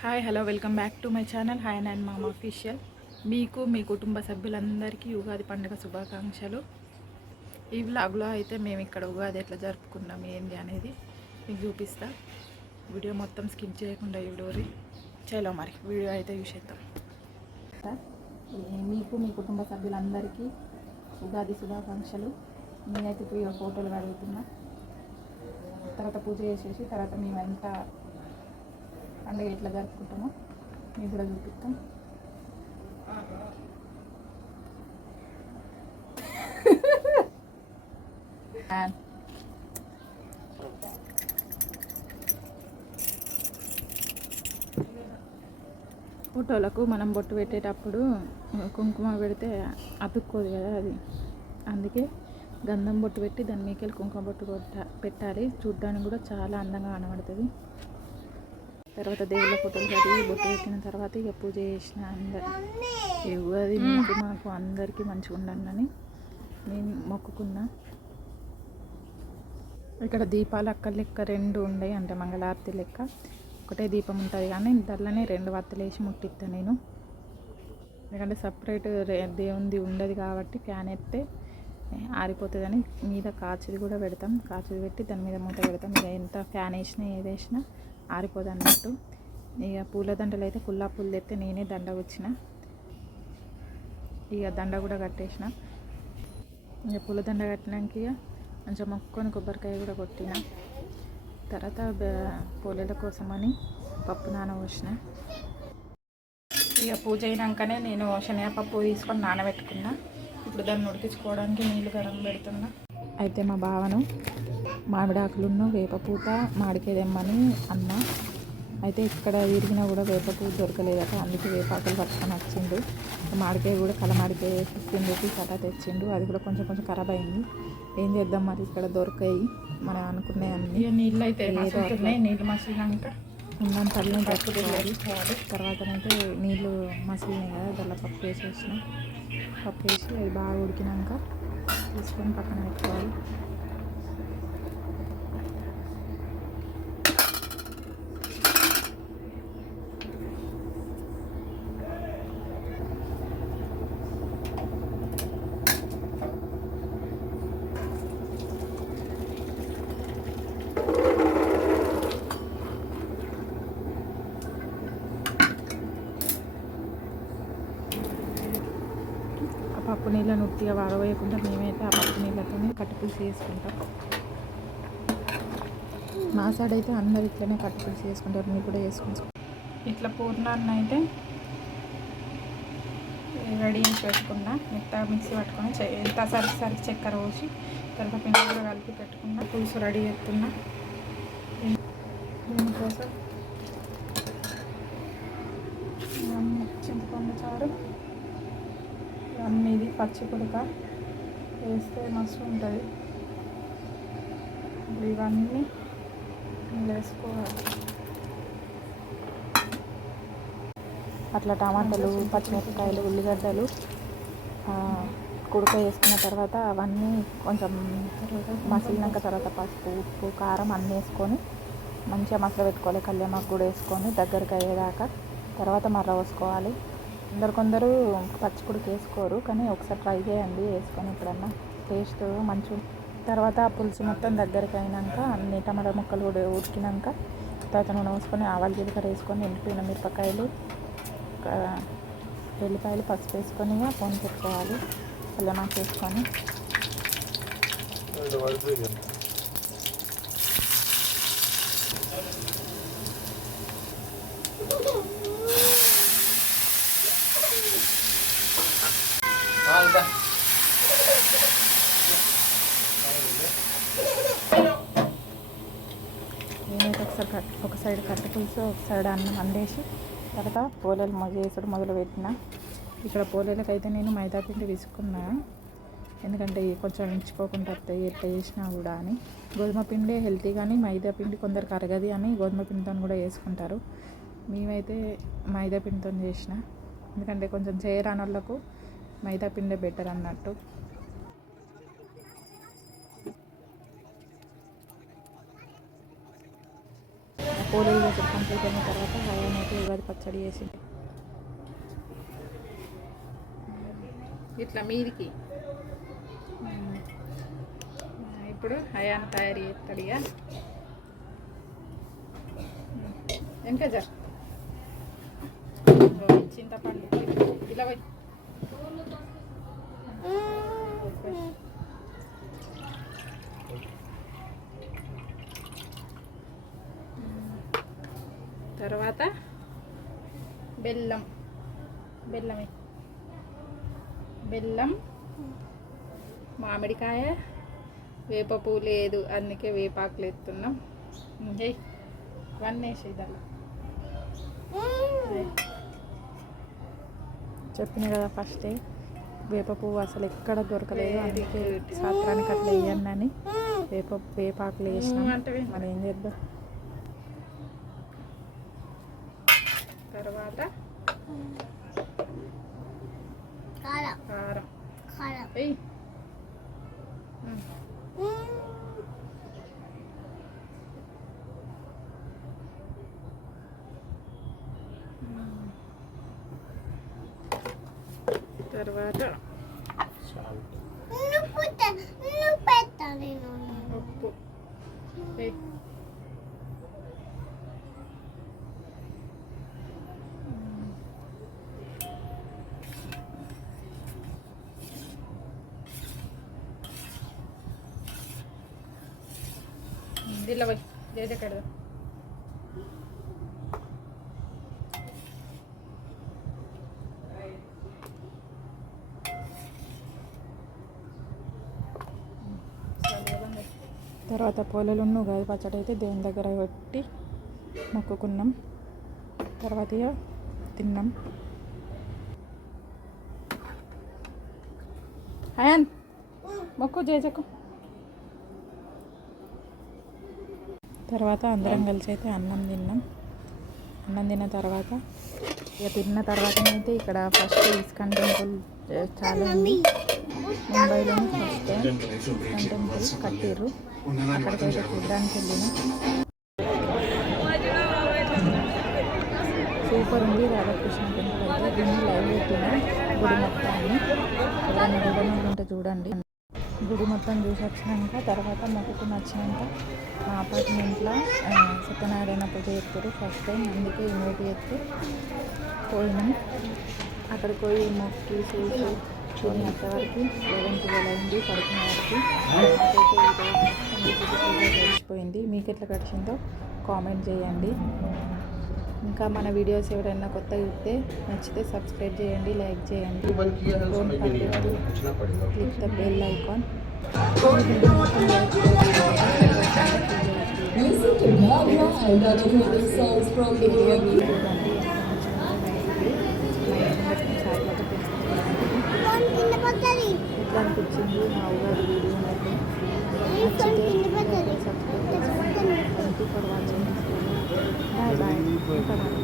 Hi hello welcome back to my channel hi and mom official. మీకు మీ కుటుంబ సభ్యులందరికీ ఉగాది పండుగ శుభాకాంక్షలు. ఈ వ్లాగ్లో అయితే మేము ఇక్కడ ఉగాది ఎట్లా జరుపుకున్నాం ఏంది అనేది మీకు చూపిస్తా. వీడియో మొత్తం స్కిప్ చేయకుండా వీడియోని చలో మరి వీడియో అయితే చూసేద్దాం. మీకు మీ కుటుంబ సభ్యులందరికీ ఉగాది శుభాకాంక్షలు. నేనైతే ఫోటోలు అడుగుతున్నా, తర్వాత పూజ చేసేసి తర్వాత మేమంతా పండుగ ఎట్లా జరుపుకుంటామో మీకు కూడా చూపిస్తాం. ఫోటోలకు మనం బొట్టు పెట్టేటప్పుడు కుంకుమ పెడితే అతుక్కోదు కదా, అది అందుకే గంధం బొట్టు పెట్టి దాని మీకెళ్ళి కుంకుమ బొట్టు పెట్టాలి. చూడ్డానికి కూడా చాలా అందంగా కనబడుతుంది. తర్వాత దేవుళ్ళ ఫోటోలు కడిగి బొట్టు పెట్టిన తర్వాత ఇక పూజ చేసిన అది మీకు మాకు అందరికీ మంచిగా ఉండాలని నేను మొక్కుకున్నా. ఇక్కడ దీపాలు అక్క లెక్క రెండు ఉండే, అంటే మంగళారతి లెక్క ఒకటే దీపం ఉంటుంది కానీ దాంట్లోనే రెండు వత్తులు వేసి ముట్టిస్తాను నేను. ఎందుకంటే సపరేట్ దేవుంది ఉండదు కాబట్టి ఫ్యాన్ ఎత్తే ఆరిపోతుందని మీద కాచిది కూడా పెడతాం. కాచిది పెట్టి దాని మీద మూత పెడతాం. ఇక ఎంత ఫ్యాన్ వేసినా ఏది వేసినా ఆరిపోదు అన్నట్టు. ఇక పూల దండలు అయితే కుల్లా పూలు తెస్తే నేనే దండ వచ్చిన, ఇక దండ కూడా కట్టేసిన. ఇక పూల దండ కట్టినాక ఇక కొంచెం మొక్కుకొని కొబ్బరికాయ కూడా కొట్టిన. తర్వాత పూలల కోసమని పప్పు నానబోసిన. ఇక పూజ అయినాకనే నేను శనగపప్పు తీసుకొని నానబెట్టుకున్నా. ఇప్పుడు దాన్ని ఉడికించుకోవడానికి నీళ్ళు గరం పెడుతున్నా. అయితే మా బావను మామిడాకులను వేపపూత మామిడికాయ తెమ్మని అన్న. అయితే ఇక్కడ విరిగినా కూడా వేపపూత దొరకలేదట, అందుకే వేపాకులు పట్టుకొని వచ్చిండు. మామిడికాయ కూడా కలమాడికాయ 15 రూపీస్ అలా తెచ్చిండు. అది కూడా కొంచెం కొంచెం ఖరాబ్ అయింది. ఏం చేద్దాం మరి, ఇక్కడ దొరకాయి మనం అనుకునే అన్ని. నీళ్ళు అయితే నీళ్ళు మసిలినాక ఉన్నంత తల్లిని పట్టుకోవాలి. తర్వాతనైతే నీళ్ళు మసిలినాయి కదా, దాంట్లో పప్పు వేసేసిన. పప్పు వేసి అది బాగా ఉడికినాక తీసుకొని పక్కన పెట్టుకోవాలి. పప్పు నీళ్ళను ఉట్టిగా వాడవేయకుండా మేమైతే ఆ పప్పు నీళ్ళతోనే కట్టుపులుసు చేసుకుంటాం. మా సైడ్ అయితే అందరు ఇట్లనే కట్టుపులుసు చేసుకుంటారు, మీరు కూడా చేసుకుంటారు. ఇట్లా పూర్ణాన్ని అయితే రెడీ చేసి పెట్టుకున్నా. మిక్సీ పట్టుకొని ఎంత సరికి చక్కెర పోసి తర్వాత పిండి కూడా కలిపి పెట్టుకున్నా. పులుసు రెడీ చేస్తున్నా. దీనికోసం చింతపండు చారు అన్నీ ఇది పచ్చి పుడక వేస్తే మస్తు ఉంటుంది. ఇవన్నీ వేసుకోవాలి. అట్లా టమాటాలు, పచ్చిమిరపకాయలు, ఉల్లిగడ్డలు కుడక వేసుకున్న తర్వాత అవన్నీ కొంచెం మసిలినాక తర్వాత పసుపు, ఉప్పు, కారం అన్నీ వేసుకొని మంచిగా మసలు పెట్టుకోవాలి. కళ్యామాకు కూడా వేసుకొని దగ్గరికి అయ్యేదాకా తర్వాత మర్ర పోసుకోవాలి. కొందరు పచ్చిపుడికి వేసుకోరు, కానీ ఒకసారి ట్రై చేయండి వేసుకొని ఎప్పుడన్నా, టేస్ట్ మంచిగా. తర్వాత ఆ పులుసు మొత్తం దగ్గరికి అయినాక అన్ని టమాటా ముక్కలు కూడా ఉడికినాక తర్వాత నూనె పోసుకొని ఆవాలు జీలకర్ర వేసుకొని ఎండిపోయిన మిరపకాయలు, వెల్లిపాయలు, పసుపు వేసుకొని పొని పెట్టుకోవాలి. కళ్యామాకు వేసుకొని నేనైతే ఒక సైడ్ కట్టు పులుసు, ఒక సైడ్ అన్నం వండేసి తర్వాత పోలేలు చేసుడు మొదలుపెట్టిన. ఇక్కడ పోలేలకైతే నేను మైదా పిండి తీసుకున్నా, ఎందుకంటే కొంచెం ఎంచుకోకుండా వస్తాయి ఎట్లా చేసినా కూడా అని. గోధుమ పిండి హెల్తీ, కానీ మైదా పిండి కొందరికి అరగది అని గోధుమ పిండితో కూడా వేసుకుంటారు. మేమైతే మైదా పిండితో చేసిన, ఎందుకంటే కొంచెం చేయరాని వాళ్ళకు మైదా పిండే బెటర్ అన్నట్టు. పోలేలు చేసుడు కంప్లీట్ అయిన తర్వాత హయాన్ అయితే ఉగాది పచ్చడి చేసింది. ఇట్లా మీదికి ఇప్పుడు హయాన్ తయారు చేస్తాడు. ఇక వెనక జర్ చింతపండు ఇలా పోయి తర్వాత బెల్లం మామిడికాయ వేప పువ్వు లేదు అందుకే వేపాకులు ఎత్తున్నాం. ఇవన్నీ వేసి దాన్ని చెప్పిన కదా ఫస్టే వేప పువ్వు అసలు ఎక్కడ దొరకలేదు అందుకే సాత్రానికి అట్లా వేయండి అని వేపాకులు వేసినాం. మరి ఏం చేద్దాం. తర్వాత కారం తర్వాత ఉప్పు దీనిలో పోయి జేజకడదాం. తర్వాత పొలలు ఉగాది పచ్చడి అయితే దేవుని దగ్గర పెట్టి మొక్కుకున్నాం. తర్వాత ఇక తిన్నాం. అయాన్ మొక్కు జేజకు. తర్వాత అందరం కలిసి అయితే అన్నం తిన్నాం. అన్నం తిన్న తర్వాత ఇక తిన్న తర్వాతనైతే ఇక్కడ ఫస్ట్ ఇస్కాన్ టెంపుల్ చాలా ఉంది. ముంబైలోని ఫస్ట్ ఇస్కాన్ టెంపుల్ కట్టిర్రు. అక్కడికైతే చూడడానికి వెళ్ళినాం. సూపర్ ఉంది రాధాకృష్ణ టెంపుల్ అయితే. దీన్ని లైవ్ పెట్టిన గుడి మొత్తాన్ని ఎవరైనా చూడాలనుకుంటే చూడండి. గుడి మొత్తం చూసి వచ్చినాక తర్వాత మొక్కుకుని వచ్చినాక మా అపార్ట్మెంట్లో సత్యనారాయణ పూజ చేస్తారు ఫస్ట్ టైం. అందుకే ఇమోటి ఎత్తి పోయినాం. అక్కడికి పోయి మొక్కి చూసి చూడినంత వరకు 11-12 అయింది పడుకునే వరకు. నాకైతే గడిచిపోయింది. మీకు ఎట్లా గడిచిందో కామెంట్ చేయండి. ఇంకా మన వీడియోస్ ఎవరైనా కొత్త చూస్తే నచ్చితే సబ్స్క్రైబ్ చేయండి, లైక్ చేయండి. Don't forget to click the bell icon. ఎట్లా అనిపించింది మా ఉగాది వీడియో అయితే నచ్చితే సబ్స్క్రైబ్ చేసుకోండి. Thank you for watching. Bye bye.